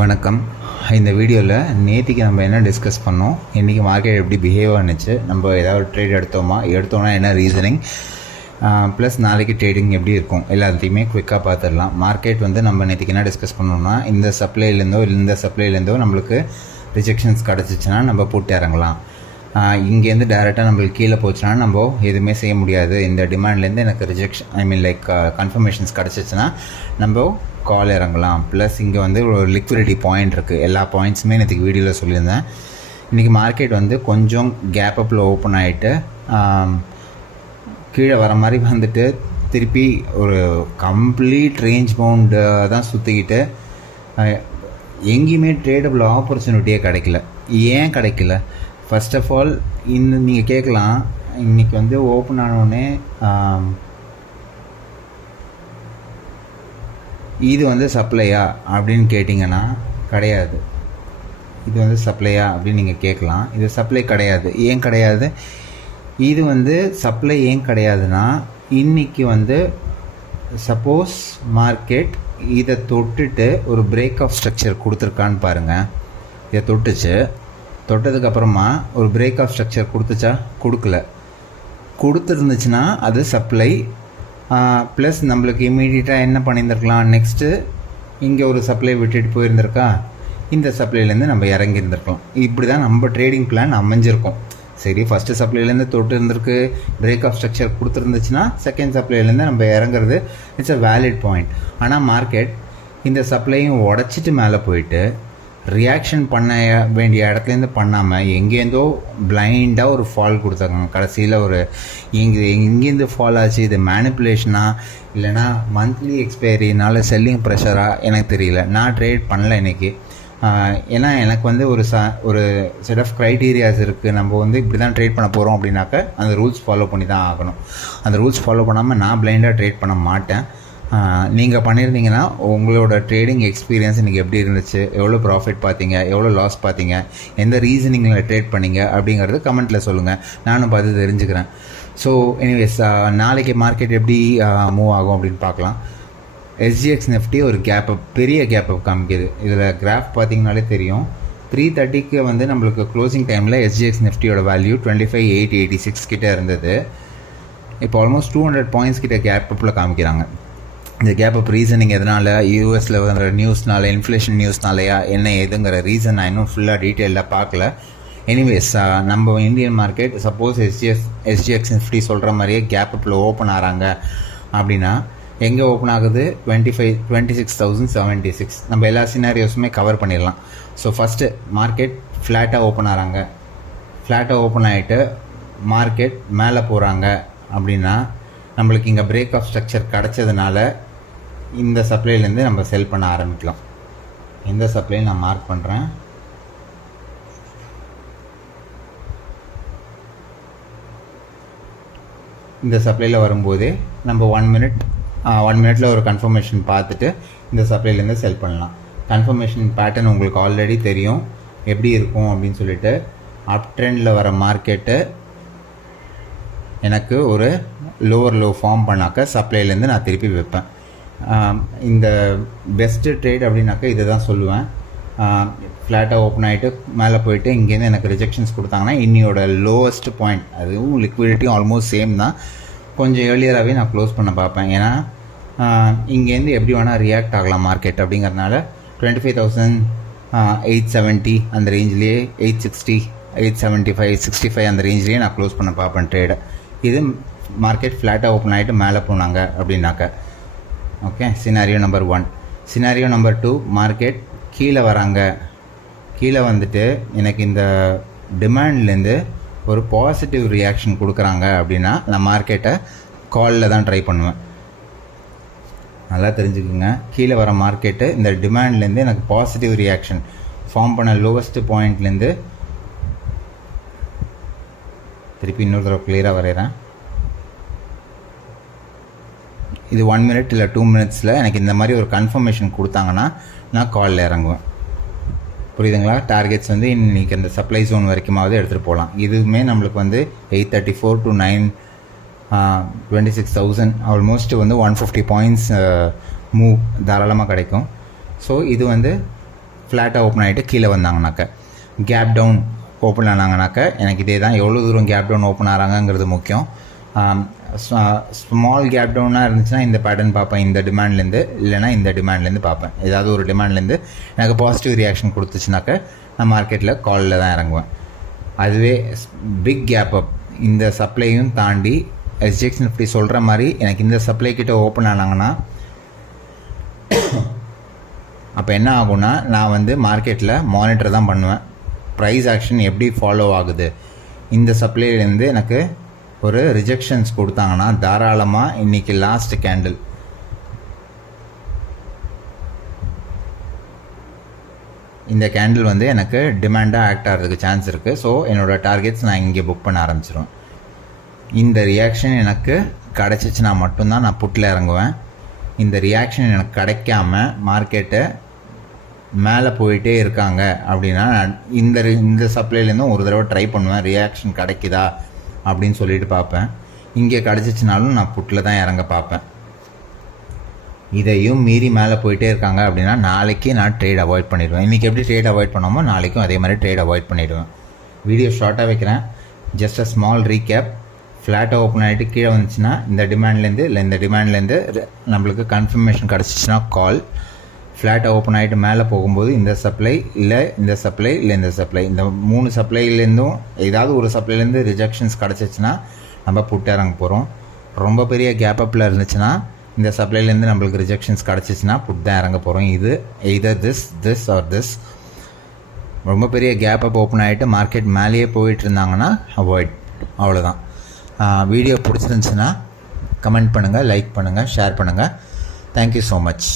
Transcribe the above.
வணக்கம். இந்த வீடியோவில் நேற்றுக்கு நம்ம என்ன டிஸ்கஸ் பண்ணோம், இன்றைக்கி மார்க்கெட் எப்படி பிஹேவ் ஆனிச்சு, நம்ம ஏதாவது ட்ரேட் எடுத்தோம்னா என்ன ரீசனிங், ப்ளஸ் நாளைக்கு ட்ரேடிங் எப்படி இருக்கும் எல்லாத்தையுமே குவிக்காக பார்த்துடலாம். மார்க்கெட் நம்ம நேற்றுக்கு என்ன டிஸ்கஸ் பண்ணோம்னா, இந்த சப்ளைலேருந்தோ நம்மளுக்கு ரிஜெக்ஷன்ஸ் கிடச்சிச்சின்னா நம்ம போட்டு இறங்கலாம். இங்கேருந்து டேரெக்டாக நம்மளுக்கு கீழே போச்சுன்னா நம்ம எதுவுமே செய்ய முடியாது. இந்த டிமாண்ட்லேருந்து எனக்கு ரிஜெக்ஷன் கன்ஃபர்மேஷன்ஸ் கிடச்சிச்சின்னா நம்ம கால் இறங்கலாம். ப்ளஸ் இங்கே ஒரு லிக்விடிட்டி பாயிண்ட் இருக்குது. எல்லா பாயிண்ட்ஸுமே நேற்றுக்கு வீடியோவில் சொல்லியிருந்தேன். இன்றைக்கி மார்க்கெட் கொஞ்சம் கேப் அப்பில் ஓப்பன் ஆகிட்டு கீழே வர மாதிரி திருப்பி ஒரு கம்ப்ளீட் ரேஞ்ச் பவுண்டு தான் சுற்றிக்கிட்டு எங்கேயுமே ட்ரேடபிள் ஆப்பர்ச்சுனிட்டியே கிடைக்கல. ஏன் கிடைக்கல? ஃபர்ஸ்ட் ஆஃப் ஆல் நீங்கள் கேட்கலாம், இன்றைக்கி ஓப்பன் ஆனோடனே இது சப்ளையா அப்படின்னு கேட்டிங்கன்னா கிடையாது. இது சப்ளையா அப்படின்னு நீங்கள் கேட்கலாம். இது சப்ளை கிடையாது. ஏன் கிடையாது? இது சப்ளை ஏன் கிடையாதுன்னா, இன்றைக்கி சப்போஸ் மார்க்கெட் இதை தொட்டுட்டு ஒரு பிரேக் ஆஃப் ஸ்ட்ரக்சர் கொடுத்துருக்கான்னு பாருங்கள். இதை தொட்டதுக்கப்புறமா ஒரு பிரேக் ஆஃப் ஸ்ட்ரக்சர் கொடுத்துச்சா? கொடுத்துருந்துச்சுன்னா அது சப்ளை. ப்ளஸ் நம்மளுக்கு இமீடியட்டாக என்ன பண்ணியிருந்துருக்கலாம், நெக்ஸ்ட்டு இங்கே ஒரு சப்ளை விட்டுட்டு போயிருந்திருக்கா, இந்த சப்ளைலேருந்து நம்ம இறங்கியிருந்துருக்கலாம். இப்படி தான் நம்ம ட்ரேடிங் பிளான் அமைஞ்சிருக்கும். சரி, ஃபஸ்ட்டு சப்ளைலேருந்து தொட்டு இருந்திருக்கு, பிரேக் ஆஃப் ஸ்ட்ரக்சர் கொடுத்துருந்துச்சுன்னா செகண்ட் சப்ளைலேருந்து நம்ம இறங்குறது இட்ஸ் அ வேலிட் பாயிண்ட். ஆனால் மார்க்கெட் இந்த சப்ளையும் உடச்சிட்டு மேலே போயிட்டு ரியாக்ஷன் பண்ண வேண்டிய இடத்துலேருந்து பண்ணாமல் எங்கேருந்தோ பிளைண்டாக ஒரு ஃபால் கொடுத்தாங்க. கடைசியில் எங்கேருந்து ஃபால் ஆச்சு? இது மேனிப்புலேஷனா இல்லைனா மந்த்லி எக்ஸ்பைரினால செல்லிங் ப்ரெஷராக எனக்கு தெரியல. நான் ட்ரேட் பண்ணல இன்றைக்கி. ஏன்னா எனக்கு ஒரு செட் ஆஃப் க்ரைட்டீரியாஸ் இருக்குது. நம்ம இப்படி தான் ட்ரேட் பண்ண போகிறோம் அப்படின்னாக்க அந்த ரூல்ஸ் ஃபாலோ பண்ணி தான் ஆகணும். அந்த ரூல்ஸ் ஃபாலோ பண்ணாமல் நான் பிளைண்டாக ட்ரேட் பண்ண மாட்டேன். நீங்கள் பண்ணியிருந்தீங்கன்னா உங்களோட ட்ரேடிங் எக்ஸ்பீரியன்ஸ் இன்றைக்கி எப்படி இருந்துச்சு, எவ்வளோ ப்ராஃபிட் பார்த்தீங்க, எவ்வளோ லாஸ் பார்த்தீங்க, எந்த ரீசனிங்கில் ட்ரேட் பண்ணிங்க அப்படிங்கிறது கமெண்ட்டில் சொல்லுங்கள். நானும் பார்த்து தெரிஞ்சுக்கிறேன். ஸோ எனிவேஸ், நாளைக்கு மார்க்கெட் எப்படி மூவ் ஆகும் அப்படின்னு பார்க்கலாம். SGX நிஃப்டி ஒரு பெரிய கேப் அப் காமிக்குது. இதில் கிராஃப் பார்த்தீங்கனாலே தெரியும். 3:30க்கு நம்மளுக்கு க்ளோசிங் டைமில் SGX நிஃப்டியோட வேல்யூ 25,886 கிட்டே இருந்தது. இப்போ ஆல்மோஸ்ட் 200 பாயிண்ட்ஸ் கிட்ட கேப் அப்பில் காமிக்கிறாங்க. இந்த கேப் அப் ரீசனிங் எதனால், யூஎஸில் வர நியூஸ்னால, இன்ஃப்ளேஷன் நியூஸ்னாலையா, என்ன ஏதுங்கிற ரீசன் நான் இன்னும் ஃபுல்லாக டீட்டெயிலாக பார்க்கல. எனிவேஸ், நம்ம Indian market suppose SGX Nifty சொல்கிற மாதிரியே கேப் அப்பில் ஓப்பன் ஆகிறாங்க அப்படின்னா எங்கே ஓப்பன் ஆகுது? 26,076. நம்ம எல்லா சினாரியோஸுமே கவர் பண்ணிடலாம். ஸோ ஃபஸ்ட்டு மார்க்கெட் ஃப்ளாட்டாக ஓப்பன் ஆகிறாங்க. ஃப்ளாட்டாக ஓப்பன் ஆகிட்டு மார்க்கெட் மேலே போகிறாங்க அப்படின்னா நம்மளுக்கு இங்கே பிரேக் ஆஃப் ஸ்ட்ரக்சர் கிடச்சதுனால இந்த சப்ளைலேருந்து நம்ம செல் பண்ண ஆரம்பிக்கலாம். இந்த சப்ளை நான் மார்க் பண்ணுறேன். இந்த சப்ளையில் வரும்போதே நம்ம 1 மினிட்டில் ஒரு கன்ஃபர்மேஷன் பார்த்துட்டு இந்த சப்ளைலேருந்து செல் பண்ணலாம். கன்ஃபர்மேஷன் பேட்டர்ன் உங்களுக்கு ஆல்ரெடி தெரியும் எப்படி இருக்கும் அப்படின்னு சொல்லிட்டு. அப் ட்ரெண்டில் வர மார்க்கெட்டு எனக்கு ஒரு லோவர் லோ ஃபார்ம் பண்ணாக்க சப்ளைலேருந்து நான் திருப்பி வைப்பேன். இந்த பெஸ்ட்டு ட்ரேட் அப்படின்னாக்க இதை தான் சொல்லுவேன். ஃப்ளாட்டாக ஓப்பன் ஆகிட்டு மேலே போயிட்டு இங்கேருந்து எனக்கு ரிஜெக்ஷன்ஸ் கொடுத்தாங்கன்னா இன்னியோட லோவஸ்ட் பாயிண்ட், அதுவும் லிக்விடிட்டியும் ஆல்மோஸ்ட் சேம் தான், கொஞ்சம் ஏர்லியராகவே நான் க்ளோஸ் பண்ண பார்ப்பேன். ஏன்னா இங்கேருந்து எப்படி வேணால் ரியாக்ட் ஆகலாம் மார்க்கெட். அப்படிங்கிறதுனால 25,870 அந்த ரேஞ்சிலேயே, 860, 875, 65 அந்த ரேஞ்சிலேயே நான் க்ளோஸ் பண்ண பார்ப்பேன் ட்ரேடை. இது மார்க்கெட் ஃப்ளாட்டாக ஓப்பன் ஆகிட்டு மேலே போனாங்க அப்படின்னாக்க. Okay, scenario number 1. Scenario number 2, market கீழே வராங்க. கீழே வந்துட்டு எனக்கு இந்த டிமாண்ட்லேருந்து ஒரு பாசிட்டிவ் ரியாக்ஷன் கொடுக்குறாங்க அப்படின்னா நான் மார்க்கெட்டை காலில் தான் ட்ரை பண்ணுவேன். நல்லா தெரிஞ்சுக்குங்க, கீழே வர மார்க்கெட்டு இந்த டிமாண்ட்லேருந்து எனக்கு பாசிட்டிவ் ரியாக்ஷன் ஃபார்ம் பண்ண லோவஸ்ட் பாயிண்ட்லேருந்து திருப்பி இன்னொரு தடவை கிளியராக வரைகிறேன். இது 1 மினிட் இல்லை 2 மினிட்ஸில் எனக்கு இந்த மாதிரி ஒரு கன்ஃபர்மேஷன் கொடுத்தாங்கன்னா நான் காலில் இறங்குவேன். புரியுதுங்களா? டார்கெட்ஸ் இன்றைக்கி அந்த சப்ளை ஜோன் வரைக்குமாவது எடுத்துகிட்டு போகலாம். இதுவுமே நம்மளுக்கு 834 to 26,000 ஆல்மோஸ்ட் 150 பாயிண்ட்ஸ் மூவ் தாராளமாக கிடைக்கும். ஸோ இது ஃப்ளாட்டாக ஓப்பன் ஆகிட்டு கீழே வந்தாங்கனாக்க, கேப் டவுன் ஓப்பன் ஆனாங்கனாக்க எனக்கு இதே தான். எவ்வளோ தூரம் கேப் டவுன் ஓப்பன் ஆகிறாங்கங்கிறது முக்கியம். ஸ்மால் கேப் டவுனாக இருந்துச்சுன்னா இந்த பேட்டர்ன் பார்ப்பேன், இந்த டிமாண்ட்லேருந்து, இல்லைனா இந்த டிமாண்ட்லேருந்து பார்ப்பேன். ஏதாவது ஒரு டிமாண்ட்லேருந்து எனக்கு பாசிட்டிவ் ரியாக்ஷன் கொடுத்துச்சுனாக்க நான் மார்க்கெட்டில் காலில் தான் இறங்குவேன். அதுவே பிக் கேப் அப், இந்த சப்ளையும் தாண்டி SGX நிஃப்டி சொல்கிற மாதிரி எனக்கு இந்த சப்ளை கிட்ட ஓப்பன் ஆனாங்கன்னா அப்போ என்ன ஆகும்னா, நான் வந்து மார்க்கெட்டில் மானிட்டர் தான் பண்ணுவேன். ப்ரைஸ் ஆக்ஷன் எப்படி ஃபாலோ ஆகுது, இந்த சப்ளைலேருந்து எனக்கு ஒரு ரிஜெக்ஷன்ஸ் கொடுத்தாங்கன்னா தாராளமாக இன்றைக்கி லாஸ்ட் கேண்டில் இந்த கேண்டில் வந்து எனக்கு டிமாண்டாக ஆக்ட் ஆகிறதுக்கு சான்ஸ் இருக்குது. ஸோ என்னோடய டார்கெட்ஸ் நான் இங்கே புக் பண்ண ஆரம்பிச்சிடுவேன். இந்த ரியாக்ஷன் எனக்கு கிடச்சிச்சின்னா மட்டும்தான் நான் புட்டில் இறங்குவேன். இந்த ரியாக்ஷன் எனக்கு கிடைக்காம மார்க்கெட்டை மேலே போயிட்டே இருக்காங்க அப்படின்னா இந்த சப்ளைலேருந்தும் ஒரு தடவை ட்ரை பண்ணுவேன், ரியாக்ஷன் கிடைக்குதா அப்படின்னு சொல்லிட்டு பார்ப்பேன். இங்கே கிடச்சிச்சினாலும் நான் புட்டில் தான் இறங்க பார்ப்பேன். இதையும் மீறி மேலே போயிட்டே இருக்காங்க அப்படின்னா நாளைக்கு நான் ட்ரேட் அவாய்ட் பண்ணிடுவேன். இன்றைக்கி எப்படி ட்ரேட் அவாய்ட் பண்ணாமோ நாளைக்கும் அதே மாதிரி ட்ரேட் அவாய்ட் பண்ணிவிடுவேன். வீடியோ ஷார்ட்டாக வைக்கிறேன். Just a small recap. ஃப்ளாட்டாக ஓப்பன் ஆகிட்டு கீழே வந்துச்சுன்னா இந்த டிமாண்ட்லேருந்து இல்லை இந்த டிமாண்ட்லேருந்து நம்மளுக்கு கன்ஃபர்மேஷன் கிடச்சிச்சின்னா கால். ஃப்ளாட்டாக ஓப்பன் ஆகிட்டு மேலே போகும்போது இந்த சப்ளை இல்லை இந்த சப்ளை இல்லை இந்த சப்ளை, இந்த 3 சப்ளைலேருந்தும் ஏதாவது ஒரு சப்ளைலேருந்து ரிஜெக்ஷன்ஸ் கிடச்சிச்சின்னா நம்ம புட்டு இறங்க போகிறோம். ரொம்ப பெரிய கேப் அப்பில் இருந்துச்சுன்னா இந்த சப்ளைலேருந்து நம்மளுக்கு ரிஜெக்ஷன்ஸ் கிடச்சிச்சின்னா புட் தான் இறங்க போகிறோம். இது எய்தர் திஸ் ஆர் திஸ். ரொம்ப பெரிய கேப் அப் ஓப்பன் ஆகிட்டு மார்க்கெட் மேலேயே போயிட்டு இருந்தாங்கன்னா அவாய்ட். அவ்வளோதான். வீடியோ பிடிச்சிருந்துச்சுன்னா கமெண்ட் பண்ணுங்கள், லைக் பண்ணுங்கள், ஷேர் பண்ணுங்கள். Thank you so much.